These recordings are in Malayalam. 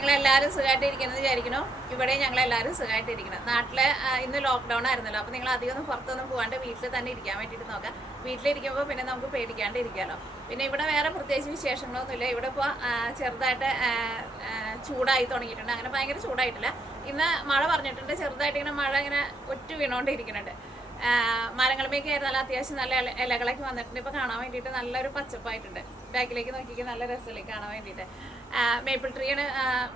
നിങ്ങളെല്ലാവരും സുഖമായിട്ടിരിക്കുന്നത് വിചാരിക്കണോ? ഇവിടെ ഞങ്ങളെല്ലാവരും സുഖമായിട്ടിരിക്കണം. നാട്ടിലെ ഇന്ന് ലോക്ക്ഡൗൺ ആയിരുന്നല്ലോ. അപ്പോൾ നിങ്ങൾ അധികമൊന്നും പുറത്തൊന്നും പോകാണ്ട് വീട്ടിൽ തന്നെ ഇരിക്കാൻ വേണ്ടിയിട്ട് നോക്കാം. വീട്ടിലിരിക്കുമ്പോൾ പിന്നെ നമുക്ക് പേടിക്കാണ്ട് ഇരിക്കാമല്ലോ. പിന്നെ ഇവിടെ വേറെ പ്രത്യേകിച്ച് വിശേഷങ്ങളൊന്നുമില്ല. ഇവിടെ ഇപ്പോൾ ചെറുതായിട്ട് ചൂടായി തുടങ്ങിയിട്ടുണ്ട്. അങ്ങനെ ഭയങ്കര ചൂടായിട്ടില്ല. ഇന്ന് മഴ പറഞ്ഞിട്ടുണ്ട്. ചെറുതായിട്ട് ഇങ്ങനെ മഴ ഇങ്ങനെ ഒറ്റ വീണുകൊണ്ടിരിക്കുന്നുണ്ട്. മരങ്ങളുമേക്ക് ആയിരുന്നു നല്ല അത്യാവശ്യം നല്ല ഇലകളൊക്കെ വന്നിട്ടുണ്ട്. ഇപ്പോൾ കാണാൻ വേണ്ടിയിട്ട് നല്ലൊരു പച്ചപ്പായിട്ടുണ്ട്. ബാക്കിലേക്ക് നോക്കിക്കാൻ നല്ല രസമല്ലേ കാണാൻ വേണ്ടിയിട്ട്. മേപ്പിൾ ട്രീയാണ്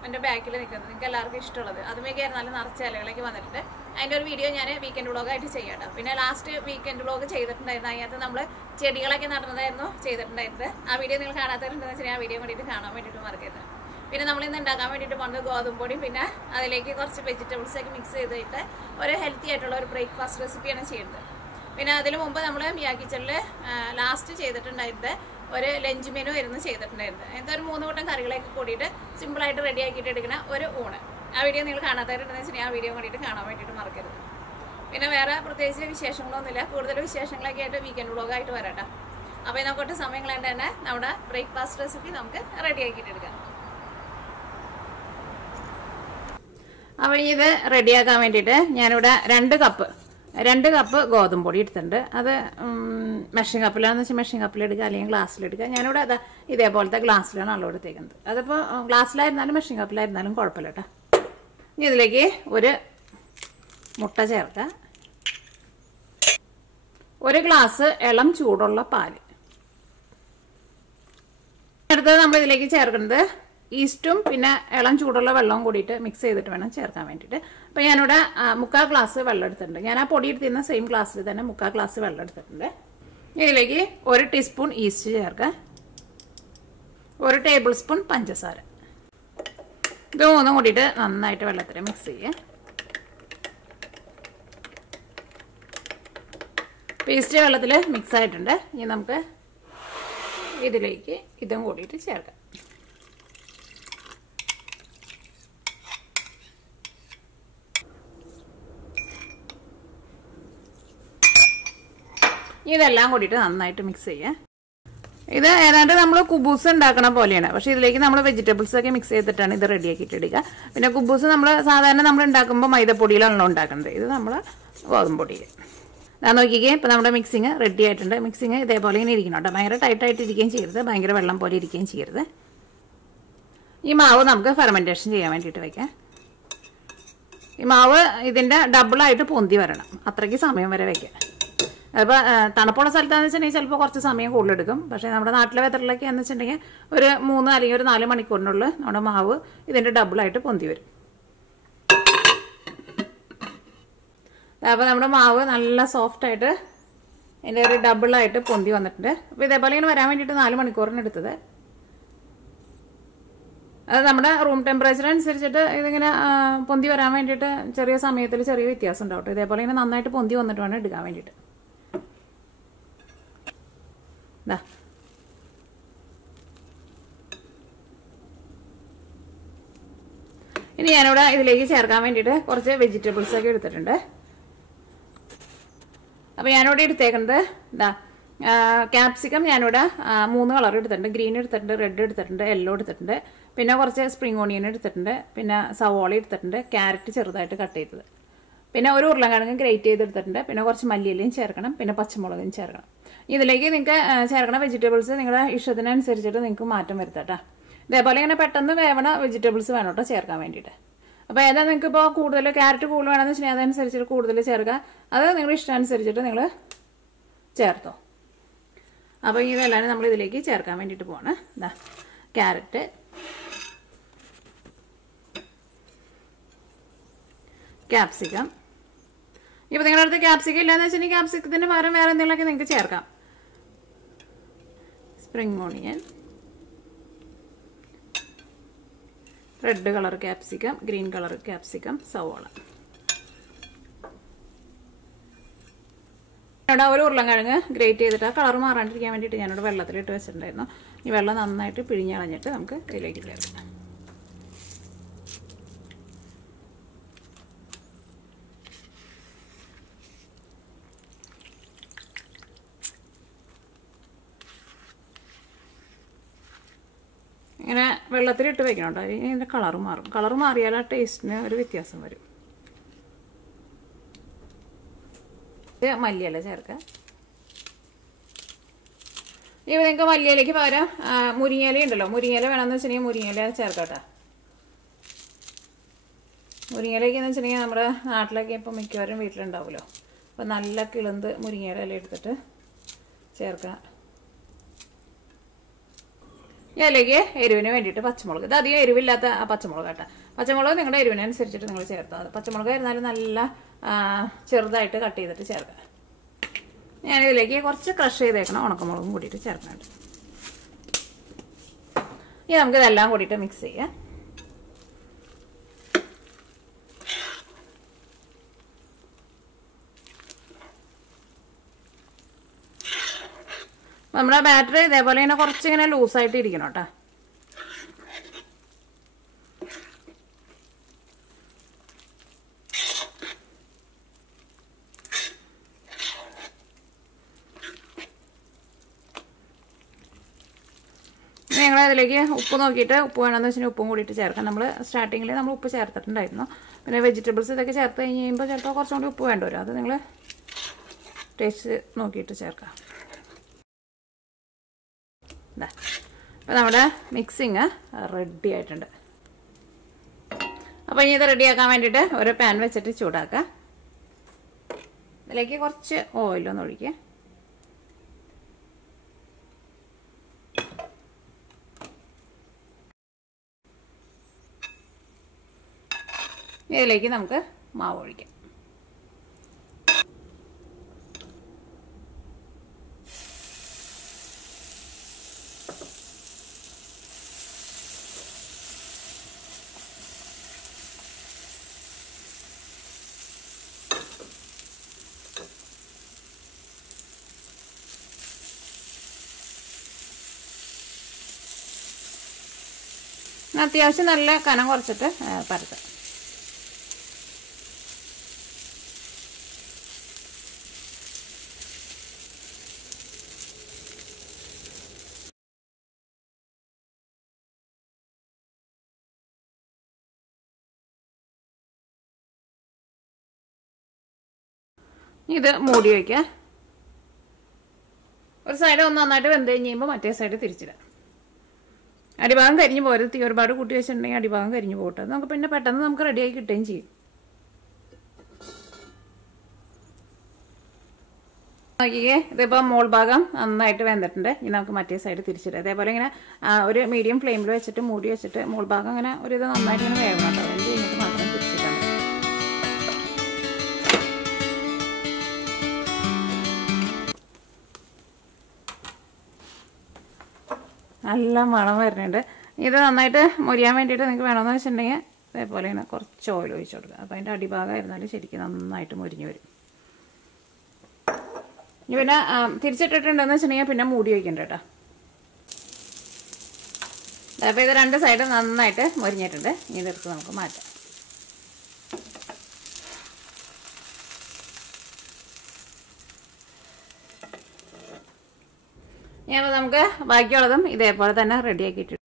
എൻ്റെ ബാക്കിൽ നിൽക്കുന്നത്. നിങ്ങൾക്ക് എല്ലാവർക്കും ഇഷ്ടമുള്ളത്. അതുമേക്കായിരുന്നു നല്ല നിറച്ച ഇലകളൊക്കെ വന്നിട്ടുണ്ട്. അതിൻ്റെ ഒരു വീഡിയോ ഞാൻ വീക്കെൻഡ് വ്ളോഗായിട്ട് ചെയ്യാട്ടോ. പിന്നെ ലാസ്റ്റ് വീക്കെൻഡ് വ്ളോഗ് ചെയ്തിട്ടുണ്ടായിരുന്നു. അതിനകത്ത് നമ്മൾ ചെടികളൊക്കെ നടന്നതായിരുന്നു ചെയ്തിട്ടുണ്ടായിരുന്നത്. ആ വീഡിയോ നിങ്ങൾ കാണാത്തവരുണ്ടെന്ന് വെച്ചാൽ ആ വീഡിയോ വേണ്ടിയിട്ട് കാണാൻ വേണ്ടിയിട്ട് മറക്കരുത്. പിന്നെ നമ്മളിന്ന് ഉണ്ടാക്കാൻ വേണ്ടിയിട്ട് പോകുന്നത് ഗോതമ്പ് പൊടിയും പിന്നെ അതിലേക്ക് കുറച്ച് വെജിറ്റബിൾസൊക്കെ മിക്സ് ചെയ്തിട്ട് ഒരു ഹെൽത്തി ആയിട്ടുള്ള ഒരു ബ്രേക്ക്ഫാസ്റ്റ് റെസിപ്പിയാണ് ചെയ്യുന്നത്. പിന്നെ അതിന് മുമ്പ് നമ്മൾ മിയാ കിച്ചണിൽ ലാസ്റ്റ് ചെയ്തിട്ടുണ്ടായിരുന്നത് ഒരു ലഞ്ച് മെനു ആയിരുന്നു ചെയ്തിട്ടുണ്ടായിരുന്നത്. എന്താ ഒരു 3 കൂട്ടം കറികളൊക്കെ കൂടിയിട്ട് സിമ്പിളായിട്ട് റെഡി ആക്കിയിട്ട് എടുക്കുന്ന ഒരു ഊണ്. ആ വീഡിയോ നിങ്ങൾ കാണാത്തവരുണ്ടെന്ന് വെച്ചാൽ ആ വീഡിയോ വേണ്ടിയിട്ട് കാണാൻ വേണ്ടിയിട്ട് മറക്കരുത്. പിന്നെ വേറെ പ്രത്യേകിച്ച് വിശേഷങ്ങളൊന്നുമില്ല. കൂടുതൽ വിശേഷങ്ങളൊക്കെ ആയിട്ട് വീക്കെൻഡ് വ്ളോഗായിട്ട് വരാട്ടോ. അപ്പോൾ നമുക്കൊട്ട് സമയം കളയേണ്ട തന്നെ നമ്മുടെ ബ്രേക്ക്ഫാസ്റ്റ് റെസിപ്പി നമുക്ക് റെഡി ആക്കിയിട്ട് എടുക്കാം. അപ്പോൾ ഇത് റെഡിയാക്കാൻ വേണ്ടിയിട്ട് ഞാനിവിടെ 2 കപ്പ് ഗോതമ്പ് പൊടി എടുത്തിട്ടുണ്ട്. അത് മെഷീൻ കപ്പിലാണെന്ന് വെച്ചാൽ മെഷീൻ കപ്പിലെടുക്കുക, അല്ലെങ്കിൽ ഗ്ലാസ്സിലെടുക്കുക. ഞാനിവിടെ അതാ ഇതേപോലത്തെ ഗ്ലാസ്സിലാണ് അളവെടുത്തേക്കുന്നത്. അതിപ്പോൾ ഗ്ലാസ്സിലായിരുന്നാലും മെഷീൻ കപ്പിലായിരുന്നാലും കുഴപ്പമില്ല കേട്ടോ. ഇനി ഇതിലേക്ക് ഒരു മുട്ട ചേർക്കുക, 1 ഗ്ലാസ് ഇളം ചൂടുള്ള പാല്. അടുത്തത് നമ്മൾ ഇതിലേക്ക് ചേർക്കുന്നത് ഈസ്റ്റും പിന്നെ ഇളം ചൂടുള്ള വെള്ളവും കൂടിയിട്ട് മിക്സ് ചെയ്തിട്ട് വേണം ചേർക്കാൻ വേണ്ടിയിട്ട്. അപ്പോൾ ഞാനിവിടെ 3/4 ഗ്ലാസ് വെള്ളം എടുത്തിട്ടുണ്ട്. ഞാൻ ആ പൊടി എടുത്തിരുന്ന സെയിം ഗ്ലാസ്സിൽ തന്നെ 3/4 ഗ്ലാസ് വെള്ളം എടുത്തിട്ടുണ്ട്. ഇതിലേക്ക് 1 ടീസ്പൂൺ ഈസ്റ്റ് ചേർക്കുക, 1 ടേബിൾ സ്പൂൺ പഞ്ചസാര. ഇത് മൂന്നും കൂടിയിട്ട് നന്നായിട്ട് വെള്ളത്തിൽ മിക്സ് ചെയ്യുക. പേസ്റ്റ് വെള്ളത്തിൽ മിക്സ് ആയിട്ടുണ്ട്. ഇനി നമുക്ക് ഇതിലേക്ക് ഇതും കൂടിയിട്ട് ചേർക്കാം. ഇതെല്ലാം കൂടിയിട്ട് നന്നായിട്ട് മിക്സ് ചെയ്യുക. ഇത് ഏതാണ്ട് നമ്മൾ കുബൂസ് ഉണ്ടാക്കണ പോലെയാണ്. പക്ഷെ ഇതിലേക്ക് നമ്മൾ വെജിറ്റബിൾസ് ഒക്കെ മിക്സ് ചെയ്തിട്ടാണ് ഇത് റെഡിയാക്കിയിട്ട് എടുക്കുക. പിന്നെ കുബൂസ് നമ്മൾ സാധാരണ നമ്മൾ ഉണ്ടാക്കുമ്പോൾ മൈദപ്പൊടിയിലാണല്ലോ ഉണ്ടാക്കുന്നത്. ഇത് നമ്മൾ ഗോതമ്പ് പൊടിയിൽ. ഞാൻ നോക്കിക്കേ, ഇപ്പം നമ്മുടെ മിക്സിങ് റെഡി ആയിട്ടുണ്ട്. മിക്സിങ് ഇതേപോലെ ഇങ്ങനെ ഇരിക്കണം കേട്ടോ. ഭയങ്കര ടൈറ്റായിട്ട് ഇരിക്കുകയും ചെയ്യരുത്, ഭയങ്കര വെള്ളം പോലെ ഇരിക്കുകയും ചെയ്യരുത്. ഈ മാവ് നമുക്ക് ഫെർമെൻറ്റേഷൻ ചെയ്യാൻ വേണ്ടിയിട്ട് വയ്ക്കാം. ഈ മാവ് ഇതിൻ്റെ ഡബിളായിട്ട് പൊന്തി വരണം. അത്രയ്ക്ക് സമയം വരെ വയ്ക്കാം. അപ്പോൾ തണുപ്പുള്ള സ്ഥലത്താണെന്ന് വെച്ചിട്ടുണ്ടെങ്കിൽ ചിലപ്പോൾ കുറച്ച് സമയം കൂടുതലെടുക്കും. പക്ഷേ നമ്മുടെ നാട്ടിലെ വെതറിലൊക്കെ എന്ന് വെച്ചിട്ടുണ്ടെങ്കിൽ ഒരു 3 അല്ലെങ്കിൽ ഒരു 4 മണിക്കൂറിനുള്ളിൽ നമ്മുടെ മാവ് ഇതിൻ്റെ ഡബിളായിട്ട് പൊന്തി വരും. അപ്പോൾ നമ്മുടെ മാവ് നല്ല സോഫ്റ്റായിട്ട് ഇതിൻ്റെ ഒരു ഡബിളായിട്ട് പൊന്തി വന്നിട്ടുണ്ട്. അപ്പോൾ ഇതേപോലെ ഇങ്ങനെ വരാൻ വേണ്ടിയിട്ട് 4 മണിക്കൂറിന് എടുത്തത്. അത് നമ്മുടെ റൂം ടെമ്പറേച്ചർ അനുസരിച്ചിട്ട് ഇതിങ്ങനെ പൊന്തി വരാൻ വേണ്ടിയിട്ട് ചെറിയ സമയത്തിൽ ചെറിയ വ്യത്യാസം ഉണ്ടാവും. ഇതേപോലെ ഇങ്ങനെ നന്നായിട്ട് പൊന്തി വന്നിട്ട് വേണം എടുക്കാൻ വേണ്ടിയിട്ട്. ഇനി ഞാനിവിടെ ഇതിലേക്ക് ചേർക്കാൻ വേണ്ടിയിട്ട് കുറച്ച് വെജിറ്റബിൾസ് ഒക്കെ എടുത്തിട്ടുണ്ട്. അപ്പോൾ ഞാനിവിടെ എടുത്തേക്കുന്നത് ക്യാപ്സിക്കം ഞാനിവിടെ 3 കളർ എടുത്തിട്ടുണ്ട്. ഗ്രീൻ എടുത്തിട്ടുണ്ട്, റെഡ് എടുത്തിട്ടുണ്ട്, യെല്ലോ എടുത്തിട്ടുണ്ട്, പിന്നെ കുറച്ച് സ്പ്രിംഗ് ഓണിയൻ എടുത്തിട്ടുണ്ട്, പിന്നെ സവോള എടുത്തിട്ടുണ്ട്, ക്യാരറ്റ് ചെറുതായിട്ട് കട്ട് ചെയ്തത്, പിന്നെ ഒരു ഉരുളക്കിഴങ്ങ് ഗ്രേറ്റ് ചെയ്തെടുത്തിട്ടുണ്ട്, പിന്നെ കുറച്ച് മല്ലിയിലയും ചേർക്കണം, പിന്നെ പച്ചമുളകും ചേർക്കണം. ഇതിലേക്ക് നിങ്ങൾക്ക് ചേർക്കണ വെജിറ്റബിൾസ് നിങ്ങളുടെ ഇഷ്ടത്തിനനുസരിച്ചിട്ട് നിങ്ങൾക്ക് മാറ്റം വരുത്താം. ഇതേപോലെ ഇങ്ങനെ പെട്ടെന്ന് വേവണ വെജിറ്റബിൾസ് വേണം കേട്ടോ ചേർക്കാൻ വേണ്ടിയിട്ട്. അപ്പോൾ ഏതാ നിങ്ങൾക്ക് ഇപ്പോൾ കൂടുതൽ ക്യാരറ്റ് കൂടുതൽ വേണമെന്ന് വെച്ചിട്ടുണ്ടെങ്കിൽ അതനുസരിച്ചിട്ട് കൂടുതൽ ചേർക്കുക. അത് നിങ്ങളുടെ ഇഷ്ടമനുസരിച്ചിട്ട് നിങ്ങൾ ചേർത്തോ. അപ്പോൾ ഇതെല്ലാം നമ്മൾ ഇതിലേക്ക് ചേർക്കാൻ വേണ്ടിയിട്ട് പോവാണ്. Carrot, capsicum. ഇപ്പോൾ നിങ്ങളുടെ അടുത്ത് ക്യാപ്സിക്കം ഇല്ലാന്ന് വെച്ചിട്ടുണ്ടെങ്കിൽ ക്യാപ്സിക്കത്തിന് പകരം വേറെ എന്തെങ്കിലുമൊക്കെ നിങ്ങൾക്ക് ചേർക്കാം. Spring onion, red colour capsicum, green colour capsicum, സവോള. ഇവിടെ ഒരു ഉരുളക്കിഴങ്ങ് ഗ്രേറ്റ് ചെയ്തിട്ട് ആ കളർ മാറാണ്ടിരിക്കാൻ വേണ്ടിയിട്ട് ഞാനിവിടെ വെള്ളത്തിലിട്ട് വെച്ചിട്ടുണ്ടായിരുന്നു. ഈ വെള്ളം നന്നായിട്ട് പിഴിഞ്ഞളഞ്ഞിട്ട് നമുക്ക് ഇതിലേക്ക് ചേർക്കാം. ഇങ്ങനെ വെള്ളത്തിലിട്ട് വെക്കണം കേട്ടോ. ഇതിൻ്റെ കളറ് മാറും. കളറ് മാറിയാൽ ആ ടേസ്റ്റിന് ഒരു വ്യത്യാസം വരും. മല്ലിയില ചേർക്കുക. ഇനി നിങ്ങൾക്ക് മല്ലിയിലയ്ക്ക് പകരം മുരിങ്ങയില ഉണ്ടല്ലോ, മുരിങ്ങയില വേണമെന്ന് വെച്ചിട്ടുണ്ടെങ്കിൽ മുരിങ്ങയില ചേർക്കട്ടെ. മുരിങ്ങയിലേക്ക് എന്ന് വെച്ചിട്ടുണ്ടെങ്കിൽ നമ്മുടെ നാട്ടിലൊക്കെ ഇപ്പം മിക്കവാറും വീട്ടിലുണ്ടാവുമല്ലോ. അപ്പം നല്ല കിളുന്ത് മുരിങ്ങയില ഇല എടുത്തിട്ട് ചേർക്കണം. ഇതിലേക്ക് എരിവിന് വേണ്ടിയിട്ട് പച്ചമുളക്, ഇത് അധികം എരിവില്ലാത്ത പച്ചമുളക് കേട്ടോ. പച്ചമുളക് നിങ്ങളുടെ എരിവിനനുസരിച്ചിട്ട് നിങ്ങൾ ചേർത്താൽ മതി. പച്ചമുളക് ആയിരുന്നാലും നല്ല ചെറുതായിട്ട് കട്ട് ചെയ്തിട്ട് ചേർക്കുക. ഞാനിതിലേക്ക് കുറച്ച് ക്രഷ് ചെയ്തേക്കണം ഉണക്കമുളകും കൂടിയിട്ട് ചേർക്കുന്നുണ്ട്. ഇനി നമുക്കിതെല്ലാം കൂടിയിട്ട് മിക്സ് ചെയ്യാം. നമ്മുടെ ബാറ്ററി ഇതേപോലെ ഇങ്ങനെ കുറച്ചിങ്ങനെ ലൂസായിട്ട് ഇരിക്കണം കേട്ടോ. ഞങ്ങളതിലേക്ക് ഉപ്പ് നോക്കിയിട്ട് ഉപ്പ് വേണമെന്ന് വെച്ചാൽ ഉപ്പും കൂടിയിട്ട് ചേർക്കാം. നമ്മൾ സ്റ്റാർട്ടിങ്ങിൽ നമ്മൾ ഉപ്പ് ചേർത്തിട്ടുണ്ടായിരുന്നു. പിന്നെ വെജിറ്റബിൾസ് ഇതൊക്കെ ചേർത്ത് കഴിഞ്ഞ് കഴിയുമ്പോൾ ചിലപ്പോൾ കുറച്ചും കൂടി ഉപ്പ് വേണ്ട വരും. അത് നിങ്ങൾ ടേസ്റ്റ് നോക്കിയിട്ട് ചേർക്കാം. അപ്പോൾ നമ്മുടെ മിക്സിങ് റെഡി ആയിട്ടുണ്ട്. അപ്പോൾ ഇനി ഇത് റെഡിയാക്കാൻ വേണ്ടിയിട്ട് ഒരു പാൻ വെച്ചിട്ട് ചൂടാക്കുക. ഇതിലേക്ക് കുറച്ച് ഓയിലൊന്ന് ഒഴിക്കുക. ഇതിലേക്ക് നമുക്ക് മാവ് ഒഴിക്കാം. അത്യാവശ്യം നല്ല കനം കുറച്ചിട്ട് പരത്താം. ഇത് മൂടി വയ്ക്കുക. ഒരു സൈഡ് ഒന്ന് നന്നായിട്ട് വെന്ത് കഴിഞ്ഞ് കഴിയുമ്പോൾ മറ്റേ സൈഡ് തിരിച്ചിടാം. അടിഭാഗം കരിഞ്ഞു പോരുത്. തീ ഒരുപാട് കൂട്ടി വെച്ചിട്ടുണ്ടെങ്കിൽ അടിഭാഗം കരിഞ്ഞു പോട്ടെ. നമുക്ക് പിന്നെ പെട്ടെന്ന് നമുക്ക് റെഡിയായി കിട്ടുകയും ചെയ്യും. നോക്കിയേ, ഇതിപ്പോൾ മോൾ ഭാഗം നന്നായിട്ട് വെന്തിട്ടുണ്ട്. ഇനി നമുക്ക് മറ്റേ സൈഡ് തിരിച്ചിടാം. അതേപോലെ ഇങ്ങനെ ഒരു മീഡിയം ഫ്ലെയിമിൽ വെച്ചിട്ട് മൂടി വെച്ചിട്ട് മോൾ ഭാഗം അങ്ങനെ ഒരു ഇത് നന്നായിട്ട് ഇങ്ങനെ വേഗം വെന്ത് കഴിഞ്ഞിട്ട് മാത്രം തിരിച്ചിട്ടാൽ മതി. നല്ല മണം വരുന്നുണ്ട്. ഇത് നന്നായിട്ട് മൊരിയാൻ വേണ്ടിയിട്ട് നിങ്ങൾക്ക് വേണമെന്ന് വെച്ചിട്ടുണ്ടെങ്കിൽ അതേപോലെ തന്നെ കുറച്ച് ഓയിൽ ഒഴിച്ചു കൊടുക്കുക. അപ്പോൾ അതിൻ്റെ അടിഭാഗമായിരുന്നാലും ശരിക്കും നന്നായിട്ട് മൊരിഞ്ഞ് വരും. ഇനി പിന്നെ തിരിച്ചിട്ടിട്ടുണ്ടെന്ന് വെച്ചിട്ടുണ്ടെങ്കിൽ പിന്നെ മൂടി വയ്ക്കണ്ട കേട്ടോ. അപ്പോൾ ഇത് രണ്ട് സൈഡും നന്നായിട്ട് മൊരിഞ്ഞിട്ടുണ്ട്. ഇനി ഇതെടുത്ത് നമുക്ക് മാറ്റാം. ഇനി അപ്പോൾ നമുക്ക് ബാക്കിയുള്ളതും ഇതേപോലെ തന്നെ റെഡിയാക്കിയിട്ടുണ്ട്.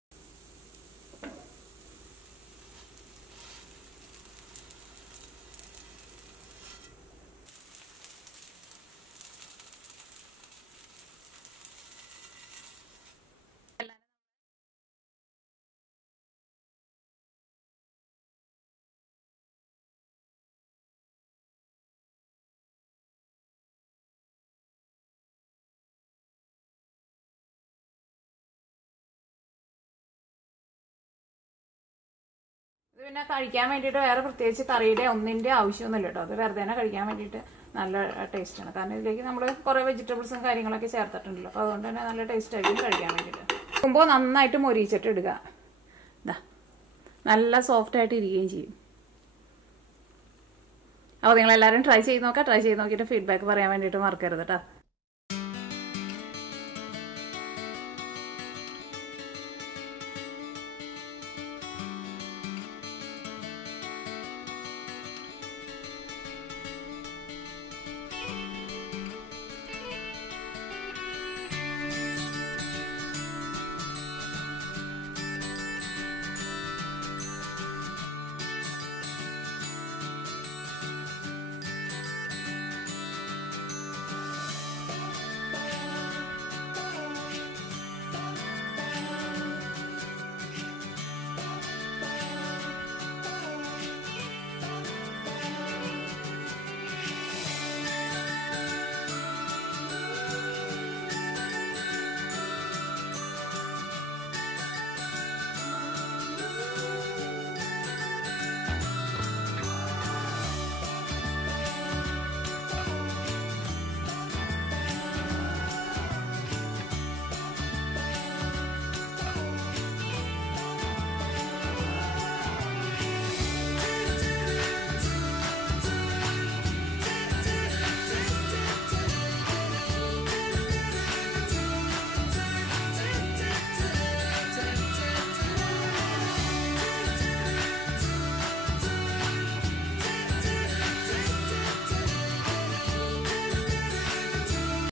ഇത് പിന്നെ കഴിക്കാൻ വേണ്ടിയിട്ട് വേറെ പ്രത്യേകിച്ച് കറിയുടെ ഒന്നിൻ്റെ ആവശ്യമൊന്നുമില്ല കേട്ടോ. അത് വെറുതെ തന്നെ കഴിക്കാൻ വേണ്ടിയിട്ട് നല്ല ടേസ്റ്റാണ്. കാരണം ഇതിലേക്ക് നമ്മൾ കുറേ വെജിറ്റബിൾസും കാര്യങ്ങളൊക്കെ ചേർത്തിട്ടുണ്ടല്ലോ. അപ്പോൾ അതുകൊണ്ട് തന്നെ നല്ല ടേസ്റ്റ് ആയിരിക്കും കഴിക്കാൻ വേണ്ടിയിട്ട്. ആകുമ്പോൾ നന്നായിട്ട് മൊരിച്ചിട്ട് ഇടുക. ഇതാ നല്ല സോഫ്റ്റായിട്ട് ഇരിക്കുകയും ചെയ്യും. അപ്പോൾ നിങ്ങളെല്ലാവരും ട്രൈ ചെയ്ത് നോക്കാം. ട്രൈ ചെയ്ത് നോക്കിയിട്ട് ഫീഡ്ബാക്ക് പറയാൻ വേണ്ടിയിട്ട് മറക്കരുത് കേട്ടോ.